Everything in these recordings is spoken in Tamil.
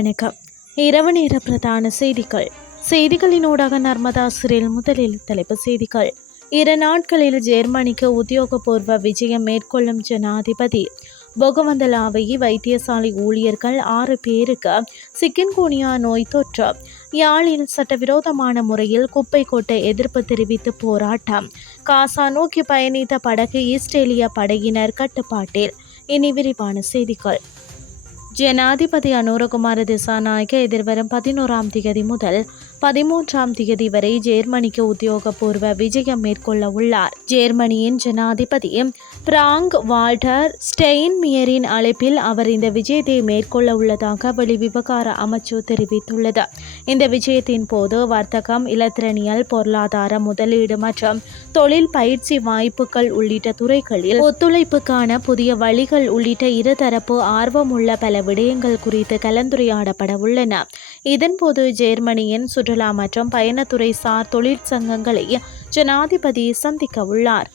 வணக்கம். இரவு நேர பிரதான செய்திகள். செய்திகளினூடாக நர்மதா சிறில் முதலில் தலைப்பு செய்திகள். இரு நாட்களில் ஜெர்மனிக்கு உத்தியோகபூர்வ விஜயம் மேற்கொள்ளும் ஜனாதிபதி. பொகவந்தலாவை வைத்தியசாலை ஊழியர்கள் ஆறு பேருக்கு சிக்கன்கூனியா நோய் தொற்று. யாழில் சட்டவிரோதமான முறையில் குப்பை கொட்ட எதிர்ப்பு தெரிவித்து போராட்டம். காசா நோக்கி பயணித்த படகு இஸ்ரேலிய படையினர் கட்டுப்பாட்டில். இனி விரிவான செய்திகள். ஜனாதிபதி அனுரகுமார திசாநாயக்க எதிர்வரும் பதினோராம் திகதி முதல் பதிமூன்றாம் திகதி வரை ஜேர்மனிக்கு உத்தியோகபூர்வ விஜயம் மேற்கொள்ள உள்ளார். ஜேர்மனியின் ஜனாதிபதி பிராங்க் வால்டர் ஸ்டெயின்மியரின் அழைப்பில் அவர் இந்த விஜயத்தை மேற்கொள்ள உள்ளதாக வெளிவிவகார அமைச்சு தெரிவித்துள்ளது. இந்த விஜயத்தின் போது வர்த்தகம் இலத்திரனியல் பொருளாதார முதலீடு மற்றும் தொழில் பயிற்சி வாய்ப்புகள் உள்ளிட்ட துறைகளில் ஒத்துழைப்புக்கான புதிய வழிகள் உள்ளிட்ட இருதரப்பு ஆர்வமுள்ள பல விடயங்கள் குறித்து கலந்துரையாடப்பட உள்ளன. இதன்போது ஜெர்மனியின் சுற்றுலா மற்றும் பயணத்துறை சார் தொழிற்சங்கங்களை ஜனாதிபதி சந்திக்க உள்ளார்.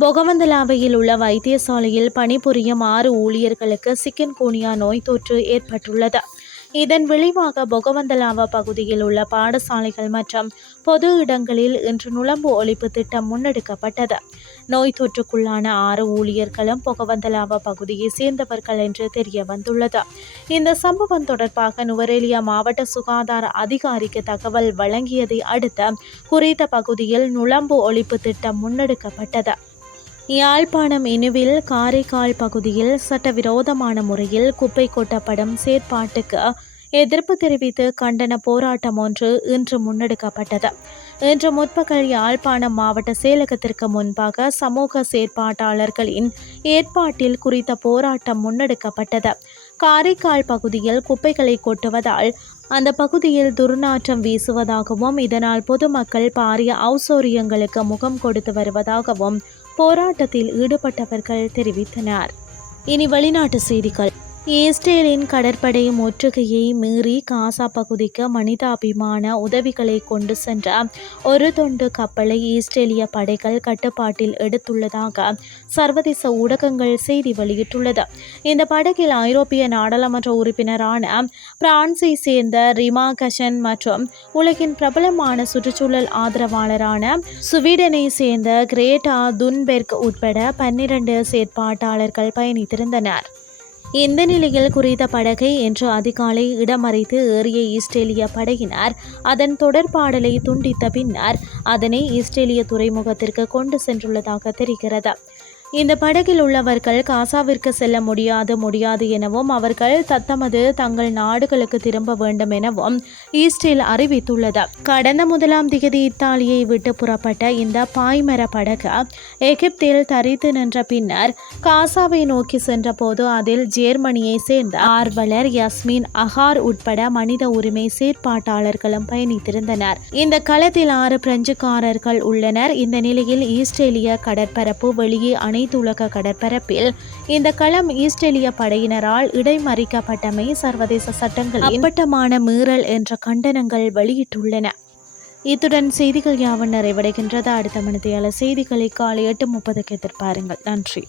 பொகவந்தலாவையில் உள்ள வைத்தியசாலையில் பணிபுரியும் ஆறு ஊழியர்களுக்கு சிக்கன் கூனியா நோய் தொற்று ஏற்பட்டுள்ளது. இதன் விளைவாக பொகவந்தலாவா பகுதியில் உள்ள பாடசாலைகள் மற்றும் பொது இடங்களில் இன்று நுழம்பு ஒழிப்பு திட்டம் முன்னெடுக்கப்பட்டது. நோய் தொற்றுக்குள்ளான ஆறு ஊழியர்களும் பொகவந்தலாவா பகுதியை சேர்ந்தவர்கள் என்று தெரிய வந்துள்ளது. இந்த சம்பவம் தொடர்பாக நுவரேலியா மாவட்ட சுகாதார அதிகாரிக்கு தகவல் வழங்கியதை அடுத்து குறித்த பகுதியில் நுழம்பு ஒழிப்பு திட்டம் முன்னெடுக்கப்பட்டது. யாழ்ப்பாணம் இனுவில் காரைக்கால் பகுதியில் சட்டவிரோதமான முறையில் குப்பை கொட்டப்படும் செயற்பாட்டுக்கு எதிர்ப்பு தெரிவித்து கண்டன போராட்டம் ஒன்று இன்று முன்னெடுக்கப்பட்டது. இன்று முற்பகல் யாழ்ப்பாணம் மாவட்ட செயலகத்திற்கு முன்பாக சமூக செயற்பாட்டாளர்களின் ஏற்பாட்டில் குறித்த போராட்டம் முன்னெடுக்கப்பட்டது. காரைக்கால் பகுதியில் குப்பைகளை கொட்டுவதால் அந்த பகுதியில் துர்நாற்றம் வீசுவதாகவும் இதனால் பொதுமக்கள் பாரிய ஔசோரியங்களுக்கு முகம் கொடுத்து வருவதாகவும் போராட்டத்தில் ஈடுபட்டவர்கள் தெரிவித்தனர். இனி வெளிநாட்டு செய்திகள். இஸ்ரேலின் கடற்படை முற்றுகையை மீறி காசா பகுதிக்கு மனிதாபிமான உதவிகளை கொண்டு சென்ற ஒரு தொண்டு கப்பலை இஸ்ரேலிய படைகள் கட்டுப்பாட்டில் எடுத்துள்ளதாக சர்வதேச ஊடகங்கள் செய்தி வெளியிட்டுள்ளது. இந்த படகில் ஐரோப்பிய நாடாளுமன்ற உறுப்பினரான பிரான்சை சேர்ந்த ரிமா கஷன் மற்றும் உலகின் பிரபலமான சுற்றுச்சூழல் ஆதரவாளரான சுவீடனை சேர்ந்த கிரேட்டா துன்பெர்க் உட்பட பன்னிரண்டு செயற்பாட்டாளர்கள் பயணித்திருந்தனர். இந்த நிலையில் குறித்த படகை இன்று அதிகாலை இடமறைத்து ஏறிய இஸ்ரேலிய படையினர் அதன் தொடர்பாடலை துண்டித்த பின்னர் அதனை இஸ்ரேலிய துறைமுகத்திற்கு கொண்டு சென்றுள்ளதாக தெரிகிறது. இந்த படகில் உள்ளவர்கள் காசாவிற்கு செல்ல முடியாது முடியாது எனவும் அவர்கள் தத்தமது தங்கள் நாடுகளுக்கு திரும்ப வேண்டும் எனவும் ஈஸ்டில் அறிவித்துள்ளது. கடந்த முதலாம் திகதி இத்தாலியை விட்டு புறப்பட்ட இந்த பாய்மர படகு எகிப்தில் தரித்து நின்ற பின்னர் காசாவை நோக்கி சென்றபோது அதில் ஜேர்மனியை சேர்ந்த ஆர்வலர் யஸ்மின் அகார் உட்பட மனித உரிமை செயற்பாட்டாளர்களும் பயணித்திருந்தனர். இந்த களத்தில் ஆறு பிரெஞ்சுக்காரர்கள் உள்ளனர். இந்த நிலையில் ஈஸ்ட்ரேலிய கடற்பரப்பு வெளியே அனைத்துலக கடற்பரப்பில் இந்த களம் ஈஸ்ட்ரேலிய படையினரால் இடைமறிக்கப்பட்டமை சர்வதேச சட்டங்கள் அப்பட்டமான மீறல் என்ற கண்டனங்கள் வெளியிட்டுள்ளன. இத்துடன் செய்திகள் யாவன் நிறைவடைகின்றது? அடுத்த மணித்தையாளர் செய்திகளை காலை எட்டு முப்பதுக்கு எதிர்பாருங்கள். நன்றி.